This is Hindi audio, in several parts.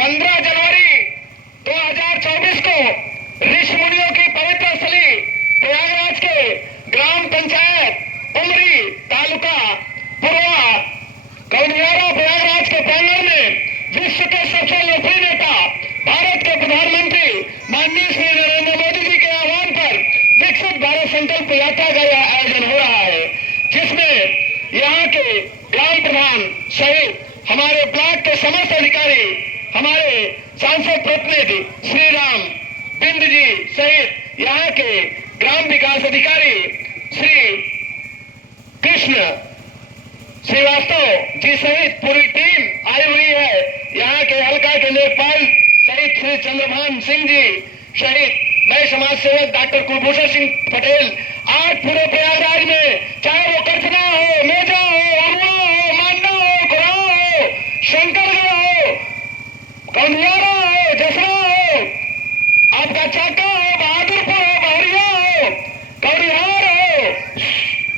15 जनवरी 2024 को ऋषि मुनियों की पवित्र स्थली प्रयागराज के ग्राम पंचायत उमरी तालुका पुरवा कौनियारा प्रयागराज के प्रांगण में विश्व के सबसे लोकप्रिय नेता भारत के प्रधानमंत्री माननीय श्री नरेंद्र मोदी जी के आह्वान पर विकसित भारत संकल्प यात्रा का आयोजन हो रहा है, जिसमें यहाँ के ग्राम प्रधान सहित हमारे ब्लॉक के समस्त अधिकारी, हमारे सांसद प्रतिनिधि श्री राम बिंद जी सहित यहाँ के ग्राम विकास अधिकारी श्री कृष्ण श्रीवास्तव जी सहित पूरी टीम आई हुई है। यहाँ के हल्का के लेखपाल सहित श्री चंद्रभान सिंह जी सहित मैं समाज सेवक डॉक्टर कुलभूषण सिंह पटेल आज पूरे प्रयागराज में, चाहे वो करछना हो, मेजा हो, अरुणा हो, मांडा हो, कुराओ हो, शंकरगढ़ हो, कौनियारा हो, जसरा हो, आपका चाका हो, बहादुरपुर हो, बहरिया हो, कौड़िहार हो,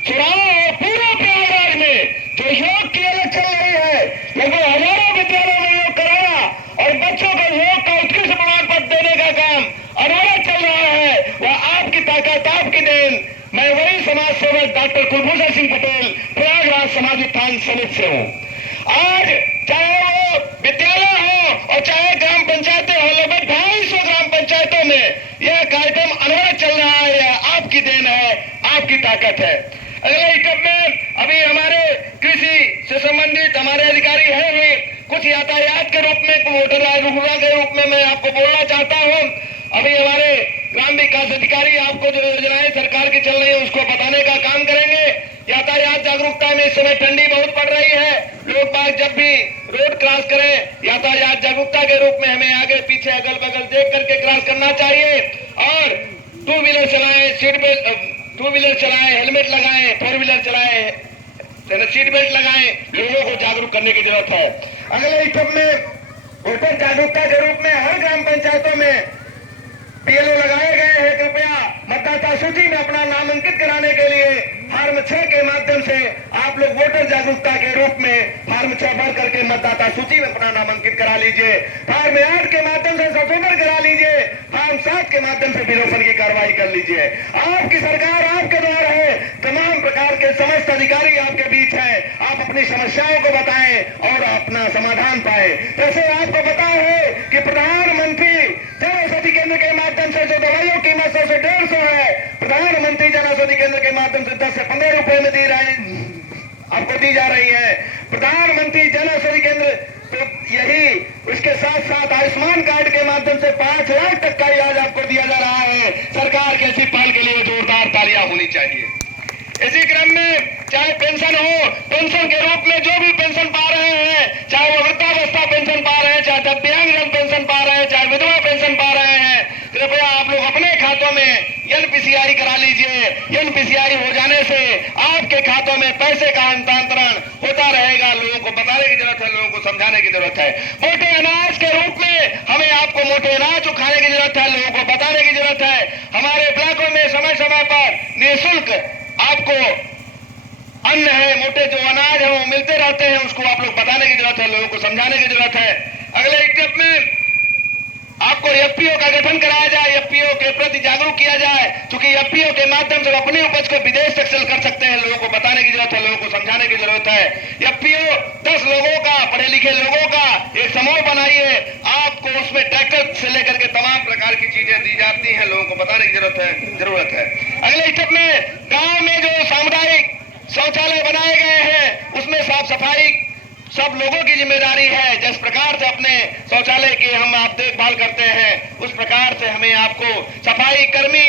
सुराव हो, पूरे प्रयागराज में जो योग की अलग चल रही है, लगभग हजारों विद्यालयों में योग कराया और बच्चों को योग का उत्कृष्ट प्रमाण पत्र देने का काम अनवरत चल रहा है। वह आपकी ताकत, आपकी देन। मैं वही समाज सेवक डॉक्टर कुलभूषण सिंह पटेल प्रयागराज समाज उत्थान समिति से हूँ। आज चाहे वो विद्यालय हो और चाहे ग्राम पंचायतें हो, लगभग 250 ग्राम पंचायतों में यह कार्यक्रम अनवरत चल रहा है। यह आपकी देन है, आपकी ताकत है। अगले स्टेप में अभी हमारे कृषि से संबंधित हमारे अधिकारी हैं ही, कुछ यातायात के रूप में, मोटर जागरूकता के रूप में मैं आपको बोलना चाहता हूँ। अभी हमारे ग्राम विकास अधिकारी आपको जो योजनाएं सरकार की चल रही है उसको बताने का काम करेंगे। यातायात जागरूकता में इस समय ठंडी बहुत पड़ रही है, लोग बाग जब भी रोड क्रॉस करें यातायात जागरूकता के रूप में हमें आगे पीछे अगल बगल देख करके क्रॉस करना चाहिए और टू व्हीलर चलाएं, सीट बेल्ट, टू व्हीलर चलाएं, हेलमेट लगाएं, फोर व्हीलर चलाएं, सीट बेल्ट लगाएं। लोगों को जागरूक करने की जरूरत है। अगले स्टेप में वोटर जागरूकता के रूप में हर ग्राम पंचायतों में पीएलओ लगाए गए हैं। कृपया मतदाता सूची में अपना नाम अंकित कराने के लिए फार्म 6 के माध्यम से आप लोग वोटर जागरूकता के रूप में फार्म 6 भर करके मतदाता सूची में अपना नाम अंकित करा लीजिए। फार्म 8 के माध्यम से संशोधन करा लीजिए। फार्म 7 के माध्यम से विरोपन की कार्रवाई कर लीजिए। आपकी सरकार आपके द्वार है, तमाम प्रकार के समस्त अधिकारी आपके बीच है। आप अपनी समस्याओं को बताएं और अपना समाधान पाए। जैसे आपको पता है कि प्रधानमंत्री जन औषधि केंद्र के माध्यम से जो दवाइयों की कीमत 100 से 150 है, प्रधानमंत्री जन औषधि केंद्र के माध्यम से 10 से 15 रुपए में आपको दी जा रही है। प्रधानमंत्री जन औषधि केंद्र तो यही, उसके साथ साथ आयुष्मान कार्ड के माध्यम से 5 लाख तक का इलाज आपको दिया जा रहा है। सरकार के इसी पहल के लिए जोरदार तालियां होनी चाहिए। इसी क्रम में चाहे पेंशन हो, पेंशन के रूप में जो भी पेंशन पा रहे हैं, चाहे वो वृद्धावस्था पेंशन पा रहे हैं, चाहे दिव्यांगजन पेंशन पा रहे हैं, चाहे विधवा पेंशन पा रहे हैं, कृपया आप लोग अपने खातों में एनपीसीआई करा लीजिए। एनपीसीआई हो जाने से आपके खातों में पैसे का हस्तांतरण होता रहेगा। लोगों को बताने की जरूरत है, लोगों को समझाने की जरूरत है। मोटे अनाज के रूप में हमें आपको मोटे अनाज उखाने की जरूरत है, लोगों को बताने की जरूरत है। हमारे ब्लॉकों में समय समय पर निःशुल्क आपको अन्न है, मोटे जो अनाज है वो मिलते रहते हैं, उसको आप लोग बताने की जरूरत है, लोगों को समझाने की जरूरत है। अगले स्टेप में आपको एफपीओ का गठन कराया जाए, एफपीओ के प्रति जागरूक किया जाए, क्योंकि एफपीओ के माध्यम से अपनी उपज को विदेश तक सेल कर सकते हैं। लोगों को बताने की जरूरत है, लोगों को समझाने की जरूरत है। एफपीओ 10 लोगों का, पढ़े लिखे लोगों का एक समूह बनाइए, आपको उसमें ट्रैक्टर से लेकर के तमाम प्रकार की चीजें दी जाती हैं, लोगों को बताने की जरूरत है। अगले स्टेप में गाँव में जो सामुदायिक शौचालय बनाए गए हैं उसमें साफ सफाई सब लोगों की जिम्मेदारी है। जिस प्रकार से अपने शौचालय की हम आप देखभाल करते हैं, उस प्रकार से हमें आपको सफाई कर्मी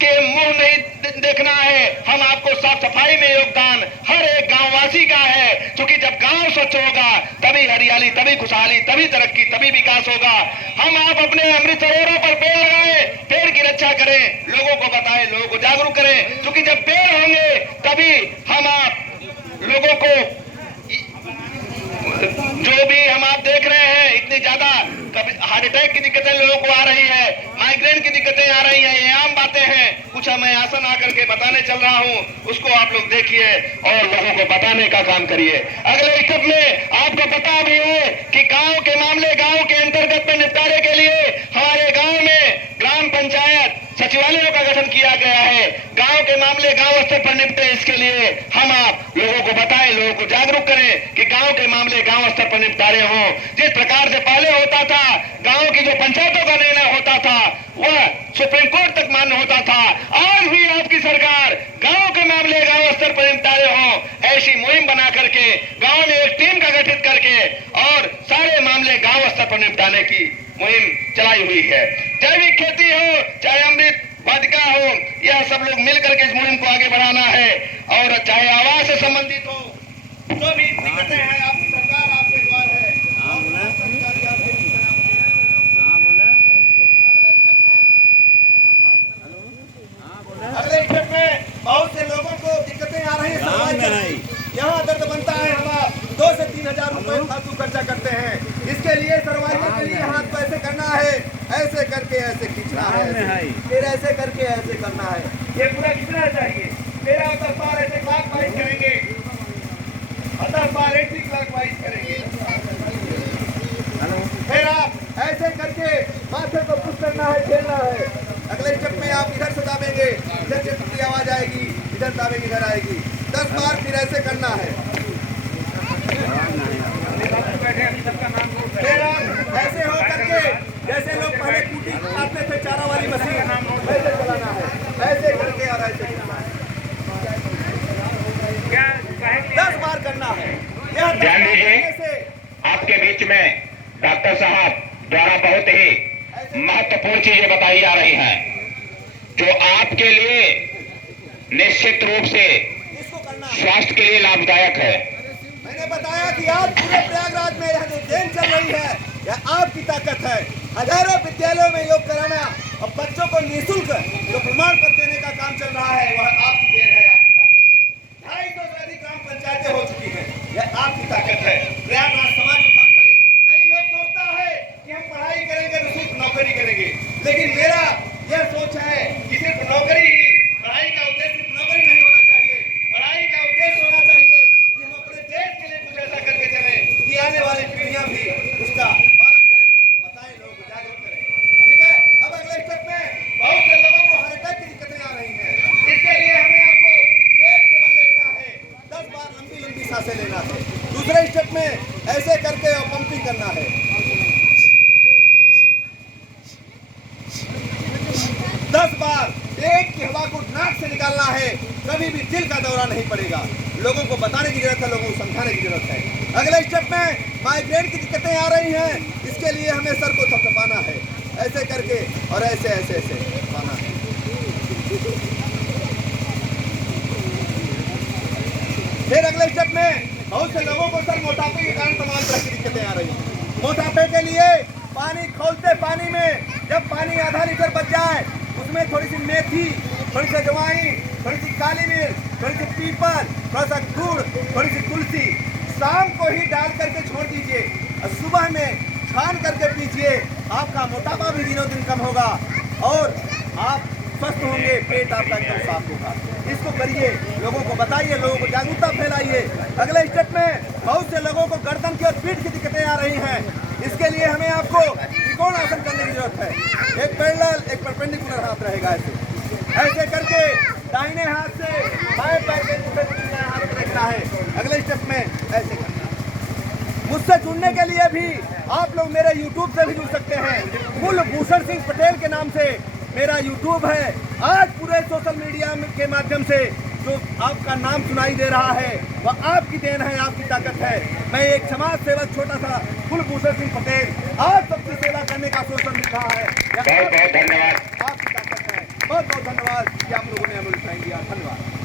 के मुंह नहीं देखना है। हम आपको साफ सफाई में योगदान हर एक गांववासी का है, क्योंकि जब गांव स्वच्छ होगा तभी हरियाली, तभी खुशहाली, तभी तरक्की, तभी विकास होगा। हम आप अपने अमृत सरोवरों पर पेड़ लगाएं, पेड़ की रक्षा करें, लोगों को बताएं, लोगों को जागरूक करें, क्योंकि जब पेड़ होंगे तभी हम आप लोगों को जो भी हम आप देख रहे हैं इतनी ज्यादा कभी हार्ट अटैक की दिक्कतें लोगों को आ रही है, माइग्रेन की दिक्कतें आ रही है, ये आम बातें हैं। कुछ मैं आसन आकर के बताने चल रहा हूं, उसको आप लोग देखिए और लोगों को बताने का काम करिए। अगले स्टेप में आपको पता भी है कि गांव के मामले गांव के अंतर्गत में निपटारे के लिए हमारे गांव में ग्राम पंचायत सचिवालयों का गठन किया गया है। गांव के मामले गांव स्तर पर निपटे, इसके लिए हम आप लोगों को बताएं, लोगों को जागरूक करें कि गांव के मामले गांव स्तर पर निपटारे हों। जिस प्रकार से पहले होता था, गांव की जो पंचायतों का निर्णय होता था वह सुप्रीम कोर्ट तक मान्य होता था। आज भी आपकी सरकार गांव के मामले गांव स्तर पर निपटारे हों ऐसी मुहिम बना करके गांव में एक टीम का गठित करके और सारे मामले गांव स्तर पर निपटाने की मुहिम चलाई हुई है। जैविक खेती हो चाहे अमृत वाटिका हो, यह सब लोग मिलकर के इस मुहिम को आगे बढ़ाना है। और चाहे आवास से संबंधित हो, जो भी दिक्कतें हैं, आपकी सरकार आपके द्वार है। अगले स्टेप में बहुत से लोगों को दिक्कतें आ रही है। यहाँ दर्द बनता है, हम 2 से 3 हजार रुपए फालतू खर्चा करते हैं। इसके लिए सर्वाइवल के लिए हाथ पैसे करना है, ऐसे करके ऐसे खींचना है, फिर ऐसे करके ऐसे करना है। ये पूरा खींचना चाहिए। मेरा 10 बार ऐसे क्लॉकवाइज करेंगे, 10 बार एंटी क्लॉकवाइज करेंगे। फिर आप ऐसे करके माथे को पुश करना है, खेलना है। अगले स्टेप में आप इधर से दाबेंगे, इधर से की आवाज आएगी, इधर दाबेंगे, इधर आएगी। 10 बार फिर ऐसे करना है। फिर आप ऐसे हो करके, जैसे लोग पहले कूटी काटते थे चारा वाली मशीन, ऐसे चलाना है, ऐसे करके और ऐसे करना है। 10 बार करना है। ध्यान दीजिए, आपके बीच में डॉक्टर साहब द्वारा बहुत ही महत्वपूर्ण चीजें बताई जा रही हैं, जो आपके लिए निश्चित रूप से स्वास्थ्य के लिए लाभदायक है। मैंने बताया कि आज पूरे प्रयागराज में यह जो गेम चल रही है, यह आपकी ताकत है। हजारों विद्यालयों में योग कराना और बच्चों को निःशुल्क जो प्रमाण पत्र देने का काम चल रहा है, वह आपकी देन है, आपकी ताकत है। 250 से अधिक ग्राम पंचायतें हो चुकी हैं, यह आपकी ताकत है। प्रयागराज समाज उत्थान करे। नहीं, लोग सोचता है कि हम पढ़ाई करेंगे तो सिर्फ नौकरी करेंगे, लेकिन मेरा यह सोच है कि सिर्फ नौकरी ही, पढ़ाई का उद्देश्य सिर्फ नौकरी नहीं होना चाहिए। पढ़ाई का उद्देश्य होना चाहिए कि हम अपने देश के लिए कुछ ऐसा करके चलें कि आने वाली पीढ़ियां भी उसका पालन करें, लोगों को बताएं, लोगों को जागरूक करें। ठीक है, अब अगले स्टेप में बहुत से लोगों को हार्ट अटैक की दिक्कतें आ रही हैं। इसके लिए हमें आपको पेट के बल लेटना है, 10 बार लंबी लंबी सांसें लेना है। दूसरे स्टेप में ऐसे करके पंपिंग करना है। 10 बार पेट की हवा को नाक से निकालना है, कभी भी दिल का दौरा नहीं पड़ेगा। लोगों को बताने की जरूरत है, लोगों को समझाने की जरूरत है। अगले स्टेप में माइग्रेन की दिक्कतें आ रही हैं, इसके लिए हमें सर को थपथपाना है, ऐसे करके और ऐसे ऐसे ऐसे थपथपाना है। फिर अगले स्टेप में बहुत से लोगों को सर मोटापे के कारण तमाम तरह की दिक्कतें आ रही हैं। मोटापे के लिए पानी खोलते पानी में जब पानी आधा लीटर बच जाए, उसमें थोड़ी सी मेथी, थोड़ी सी अजवाइन, थोड़ी सी काली मिर्च, थोड़ी सी पीपल, थोड़ा सा गुड़, थोड़ी सी तुलसी शाम को ही डाल करके छोड़ दीजिए और सुबह में छान करके पीजिए। आपका मोटापा भी दिनों दिन कम होगा और आप स्वस्थ होंगे, पेट आपका एकदम साफ होगा। इसको करिए, लोगों को बताइए, लोगों को जागरूकता फैलाइए। अगले स्टेप में बहुत से लोगों को गर्दन की और पीठ की दिक्कतें आ रही हैं, इसके लिए हमें आपको त्रिकोण आसन करने की जरूरत है। एक पैरेलल, एक परपेंडिकुलर हाथ रहेगा, ऐसे करके दाहिने हाथ से बाएं पैर के अंगूठे को दाहिने हाथ में रखना है। अगले स्टेप में ऐसे करना है। मुझसे जुड़ने के लिए भी आप लोग मेरे YouTube से भी जुड़ सकते हैं। कुलभूषण सिंह पटेल के नाम से मेरा YouTube है। आज पूरे सोशल मीडिया के माध्यम से जो आपका नाम सुनाई दे रहा है, वह आपकी देन है, आपकी ताकत है। मैं एक समाज सेवक छोटा सा कुलभूषण सिंह पटेल आज सबकी सेवा करने का अवसर मिल रहा है। बहुत बहुत धन्यवाद, आपकी ताकत है। बहुत बहुत धन्यवाद कि आप लोगों ने हमें दिया। धन्यवाद।